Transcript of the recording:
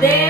です